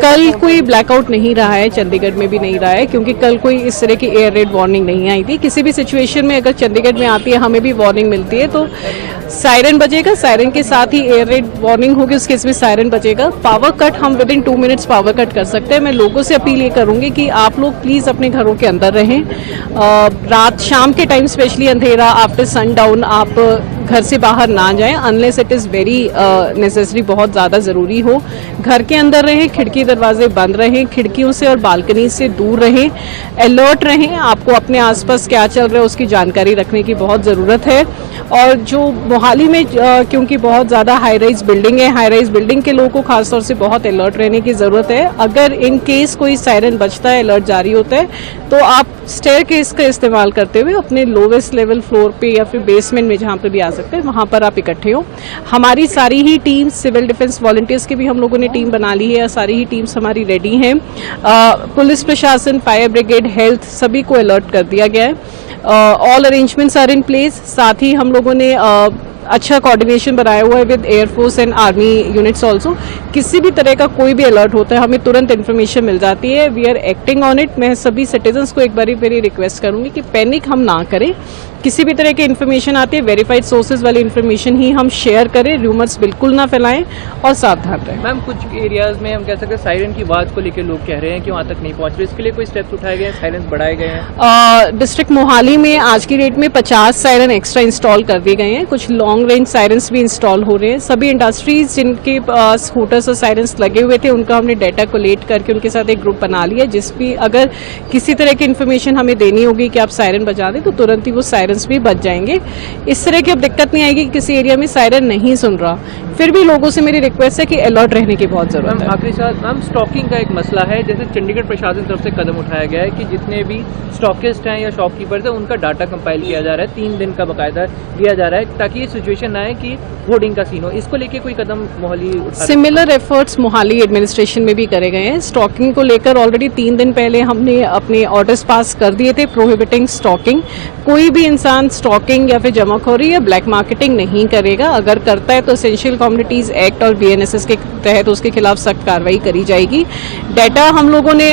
कल कोई ब्लैकआउट नहीं रहा है, चंडीगढ़ में भी नहीं रहा है, क्योंकि कल कोई इस तरह की एयर रेड वार्निंग नहीं आई थी। किसी भी सिचुएशन में अगर चंडीगढ़ में आती है, हमें भी वार्निंग मिलती है, तो सायरन बजेगा, सायरन के साथ ही एयर रेड वार्निंग होगी, उस केस में सायरन बजेगा। पावर कट हम with in 2 minutes power cut कर सकते हैं। मैं लोगों से अपील ये करूंगी कि आप लोग प्लीज़ अपने घरों के अंदर रहें। रात शाम के टाइम स्पेशली अंधेरा आफ्टर सनडाउन आप घर से बाहर ना जाएं unless it is very necessary, बहुत ज़्यादा ज़रूरी हो। घर के अंदर रहें, खिड़की दरवाजे बंद रहें, खिड़कियों से और बालकनी से दूर रहें, अलर्ट रहें। आपको अपने आसपास क्या चल रहा है उसकी जानकारी रखने की बहुत ज़रूरत है। और जो मोहाली में क्योंकि बहुत ज़्यादा हाई राइज बिल्डिंग है, हाई राइज बिल्डिंग के लोगों को खासतौर से बहुत अलर्ट रहने की ज़रूरत है। अगर इन केस कोई सायरन बजता है, अलर्ट जारी होता है, तो आप स्टेयरकेस का इस्तेमाल करते हुए अपने लोवेस्ट लेवल फ्लोर पे या फिर बेसमेंट में जहाँ पे भी आ सकते हैं वहाँ पर आप इकट्ठे हो। हमारी सारी ही टीम, सिविल डिफेंस वॉलंटियर्स की भी हम लोगों ने टीम बना ली है, सारी ही टीम्स हमारी रेडी हैं। पुलिस प्रशासन, फायर ब्रिगेड, हेल्थ, सभी को अलर्ट कर दिया गया है। All arrangements are in place. साथ ही हम लोगों ने अच्छा कोऑर्डिनेशन बनाया हुआ है with air force and army units also. किसी भी तरह का कोई भी अलर्ट होता है हमें तुरंत इन्फॉर्मेशन मिल जाती है। We are acting on it. मैं सभी सिटीजन्स को एक बारी फिर रिक्वेस्ट करूंगी कि पैनिक हम ना करें। किसी भी तरह की इन्फॉर्मेशन आती है, वेरीफाइड सोर्सेज वाली इन्फॉर्मेशन ही हम शेयर करें, रूमर्स बिल्कुल ना फैलाएं और सावधान रहें। मैम, कुछ एरियाज में हम कह सकते हैं सायरन की आवाज़ को लेकर लोग कह रहे हैं कि वहाँ तक नहीं पहुँच रहे, इसके लिए कोई स्टेप्स उठाए गए हैं, सायरन बढ़ाए गए हैं? डिस्ट्रिक्ट मोहाली में आज की डेट में 50 सायरन एक्स्ट्रा इंस्टॉल कर दिए गए हैं। कुछ लॉन्ग रेंज सायरन्स भी इंस्टॉल हो रहे हैं। सभी इंडस्ट्रीज जिनके पास हूटर्स और सायरन्स लगे हुए थे उनका हमने डाटा कोलेक्ट करके उनके साथ एक ग्रुप बना लिया, जिस भी अगर किसी तरह की इन्फॉर्मेशन हमें देनी होगी कि आप सायरन बजा दें तो तुरंत ही वो सायरन्स भी बज जाएंगे। इस तरह की अब दिक्कत नहीं आएगी कि किसी एरिया में सायरन नहीं सुन रहा। फिर भी लोगों से मेरी रिक्वेस्ट है कि अलर्ट रहने की बहुत जरूरत है। आखिरी साथ मैम, स्टॉकिंग का एक मसला है। जैसे चंडीगढ़ प्रशासन की तरफ से कदम उठाया गया है कि जितने भी स्टॉकिस्ट हैं या शॉपकीपर्स हैं उनका डाटा कंपाइल किया जा रहा है, 3 दिन का बाकायदा दिया जा रहा है, ताकि ये सिचुएशन ना आए कि होर्डिंग का सीन हो। इसको लेके कोई कदम Mohali similar efforts Mohali administration में भी करे गए हैं। स्टॉकिंग को लेकर ऑलरेडी 3 दिन पहले हमने अपने ऑर्डर्स पास कर दिए थे प्रोहिबिटिंग स्टॉकिंग। कोई भी इंसान स्टॉकिंग या फिर जमाखोरी या ब्लैक मार्केटिंग नहीं करेगा। अगर करता है तो एसेंशियल कमोडिटीज एक्ट और BNSS के तहत उसके खिलाफ सख्त कार्रवाई करी जाएगी। डाटा हम लोगों ने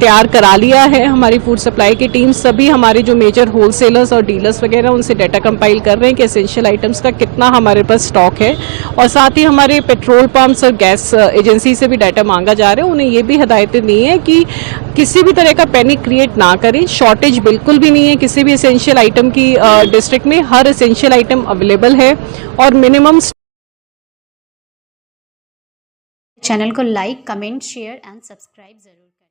तैयार करा लिया है। हमारी फूड सप्लाई की टीम सभी हमारे जो मेजर होलसेलर्स और डीलर्स वगैरह उनसे डाटा कंपाइल कर रहे हैं कि एसेंशियल आइटम्स का कितना हमारे पास स्टॉक है। और साथ ही हमारे पेट्रोल पंप्स और गैस एजेंसी से भी डाटा मांगा जा रहा है। उन्हें ये भी हिदायतें दी हैं कि किसी भी तरह का पैनिक क्रिएट ना करें। शॉर्टेज बिल्कुल भी नहीं है किसी भी एसेंशियल आइटम की। डिस्ट्रिक्ट में हर एसेंशियल आइटम अवेलेबल है और मिनिमम। चैनल को like, comment, share and subscribe जरूर करें।